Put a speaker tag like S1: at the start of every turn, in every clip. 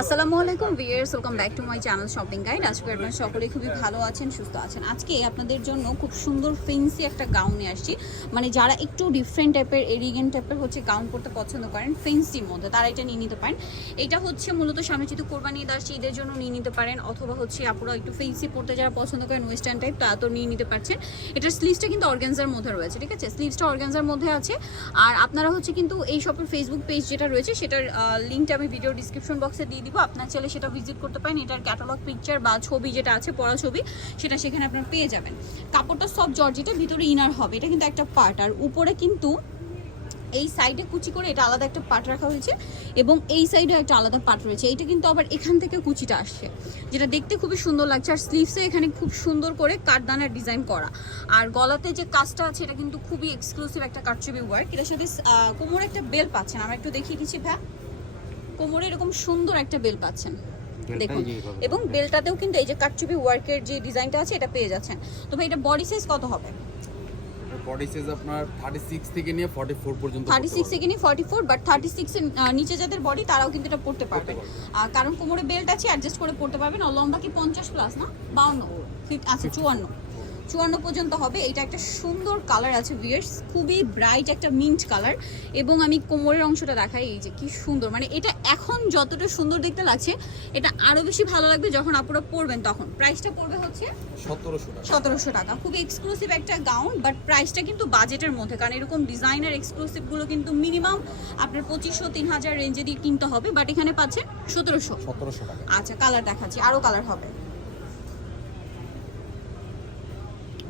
S1: আসসালামু আলাইকুম viewers welcome back to my channel shopping guide. আজকে আপনারা সকলেই খুবই ভালো আছেন, সুস্থ আছেন। আজকে আপনাদের জন্য খুব সুন্দর ফেন্সি একটা গাউন আসছি। মানে যারা একটু ডিফারেন্ট টাইপের এরিগেন টাইপের হচ্ছে গাউন পরতে পছন্দ করেন ফেন্সির মধ্যে, তারা এটা নিয়ে নিতে পারেন। এটা হচ্ছে মূলত সামনে যেহেতু কোরবানি আসছে, ঈদের জন্য নিয়ে নিতে পারেন, অথবা হচ্ছে আপনারা একটু ফেন্সি পরতে যারা পছন্দ করেন ওয়েস্টার্ন টাইপ তা তো নিয়ে নিতে পারছেন। এটার স্লিভসটা কিন্তু অর্গানজার মধ্যে রয়েছে, ঠিক আছে? স্লিভসটা অর্গানজার মধ্যে আছে। আর আপনারা হচ্ছে কিন্তু এই শপের ফেসবুক পেজ যেটা রয়েছে, সেটার লিঙ্কটা আমি ভিডিও ডিসক্রিপশন বক্সে দিয়ে দিব, আপনার চাইলে সেটা ভিজিট করতে পারেন। এটার ক্যাটালগ পিকচার বা ছবি যেটা আছে, পড়া ছবি, সেটা সেখানে আপনার পেয়ে যাবেন। কাপড়টা সব জর্জেটের ভিতরে ইনার হবে, এটা কিন্তু একটা পার্ট আর উপরে কিন্তু এই সাইডে কুচি করে এটা আলাদা একটা পাট রাখা হয়েছে এবং এই সাইডে একটা আলাদা পাট রয়েছে। এটা কিন্তু আবার এখান থেকে কুচিটা আসছে, যেটা দেখতে খুবই সুন্দর লাগছে। আর স্লিভসে এখানে খুব সুন্দর করে কাঠদানার ডিজাইন করা। আর গলাতে যে কাজটা আছে, এটা কিন্তু খুবই এক্সক্লুসিভ একটা কাটছবি ওয়ার্ক এটার সাথে কোমরে একটা বেল পাচ্ছেন। আমরা একটু দেখিয়ে দিচ্ছি ভ্যা কোমরে এরকম সুন্দর একটা বেল পাচ্ছেন। দেখুন। এবং বেলটাতেও কিন্তু এই যে কাটচুপি ওয়ার্কের যে ডিজাইনটা আছে এটা পেয়ে যাচ্ছেন। তো ভাই এটা বডি সাইজ কত হবে?
S2: বডি সাইজ আপনার থার্টি সিক্স থেকে নিয়ে ফর্টি ফোর পর্যন্ত
S1: থার্টি সিক্স থেকে নিয়ে ফর্টি ফোর বাট থার্টি সিক্সের নিচে যাদের বডি তারাও কিন্তু এটা পড়তে পারবে। কারণ কোমরে বেল্ট আছে অ্যাডজাস্ট করে পড়তে পারবেন। আর লম্বা কি পঞ্চাশ প্লাস না? বাউন্ন। ফিফ- আচ্ছা চুয়ান্ন পর্যন্ত হবে। এটা একটা সুন্দর কালার আছে ভিয়ার্স খুবই ব্রাইট একটা মিন্ট কালার এবং আমি কোমরের অংশটা দেখাই এই যে কি সুন্দর। মানে এটা এখন যতটা সুন্দর দেখতে লাগছে এটা আরও বেশি ভালো লাগবে যখন আপনারা পরবেন তখন। প্রাইসটা পড়বে হচ্ছে
S2: সতেরোশো টাকা।
S1: খুবই এক্সক্লুসিভ একটা গাউন বাট প্রাইসটা কিন্তু বাজেটের মধ্যে। কারণ এরকম ডিজাইনার এক্সক্লুসিভগুলো কিন্তু মিনিমাম আপনার পঁচিশশো তিন হাজার রেঞ্জে দিয়ে কিনতে হবে বাট এখানে পাচ্ছেন সতেরোশো।
S2: সতেরোশো টাকা।
S1: আচ্ছা কালার দেখাচ্ছি। আরও কালার হবে।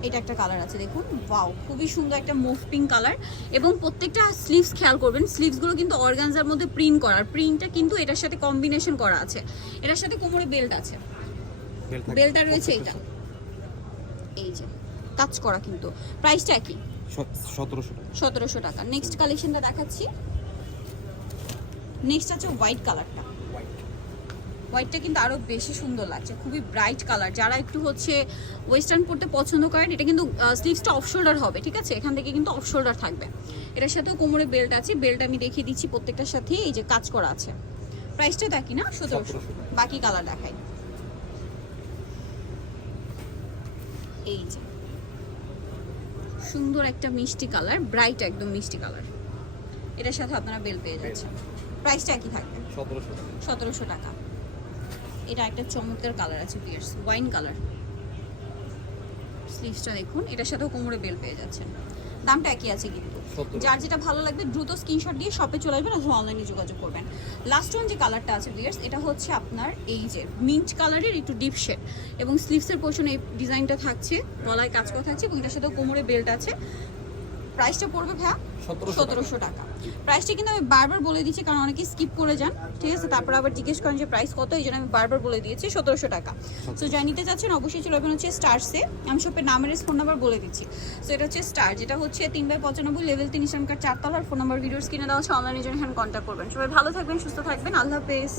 S1: এটা একটা কালার আছে দেখুন। ওয়াও খুবই সুন্দর একটা মুভ পিঙ্ক কালার এবং প্রত্যেকটা স্লিভস খেয়াল করবেন স্লিভসগুলো কিন্তু অর্গানজার মধ্যে প্রিন্ট করা। আর প্রিন্টটা কিন্তু এটার সাথে কম্বিনেশন করা আছে। এটার সাথে কোমরে বেল্ট আছে। বেল্টটা রয়েছে এইটা। এই যে কাজ করা কিন্তু। প্রাইসটা একই?
S2: সতেরোশো টাকা।
S1: সতেরোশো টাকা। নেক্সট কালেকশনটা দেখাচ্ছি। নেক্সট আছে হোয়াইট কালারটা হোয়াইটটা কিন্তু আরও বেশি সুন্দর লাগছে খুবই ব্রাইট কালার যারা একটু হচ্ছে ওয়েস্টার্ন পড়তে পছন্দ করেন এটা কিন্তু স্লিভসটা অফ শোল্ডার হবে ঠিক আছে? এখান থেকে কিন্তু অফ শোল্ডার থাকবে। এটার সাথেও কোমরে বেল্ট আছে বেল্ট আমি দেখিয়ে দিচ্ছি প্রত্যেকটার সাথে এই যে কাজ করা আছে। প্রাইসটা দেখি না? সতেরোশো।
S2: 1700
S1: বাকি কালার দেখাই। এই যে। সুন্দর একটা মিষ্টি কালার ব্রাইট একদম মিষ্টি কালার এটার সাথে আপনারা বেল পেয়ে যাচ্ছেন। প্রাইসটা একই থাকবে।
S2: সতেরোশো টাকা।
S1: এটা একটা চমৎকার কালার আছে পিয়ার্স ওয়াইন কালার স্লিভসটা দেখুন এটার সাথেও কোমরে বেল পেয়ে যাচ্ছেন। দামটা একই আছে কিন্তু। যার যেটা ভালো লাগবে দ্রুত স্ক্রিনশট দিয়ে শপে চলে আসবেন অথবা অনলাইনে যোগাযোগ করবেন। লাস্ট ওয়ান যে কালারটা আছে ভিয়ার্স এটা হচ্ছে আপনার এই যে মিন্ট কালারের একটু ডিপ শেড এবং স্লিভসের পোর্শনে এই ডিজাইনটা থাকছে গলায় কাজ করা থাকছে এবং এটার সাথে কোমরে বেল্ট আছে। প্রাইসটা পড়বে ভাইয়া? সতেরোশো টাকা। প্রাইসটা কিন্তু আমি বারবার বলে দিচ্ছি কারণ অনেকে স্কিপ করে যান। ঠিক আছে? তারপর আবার জিজ্ঞেস করেন যে প্রাইস কত? এই জন্য আমি বারবার বলে দিয়েছি সতেরোশো টাকা। সো যাই নিতে চাচ্ছেন অবশ্যই চলে যাবেন হচ্ছে স্টারসে আমি শপের নামের ফোন নাম্বার বলে দিচ্ছি। সো এটা হচ্ছে স্টার যেটা হচ্ছে তিন বাই পঁচানব্বই লেভেল তিন ইসলামকার চারতলার ফোন নাম্বার ভিডিওস কিনে দেওয়া হচ্ছে অনলাইনের জন্য এখানে কন্ট্যাক্ট করবেন। সবাই ভালো থাকবেন সুস্থ থাকবেন। আল্লাহ হাফেজ।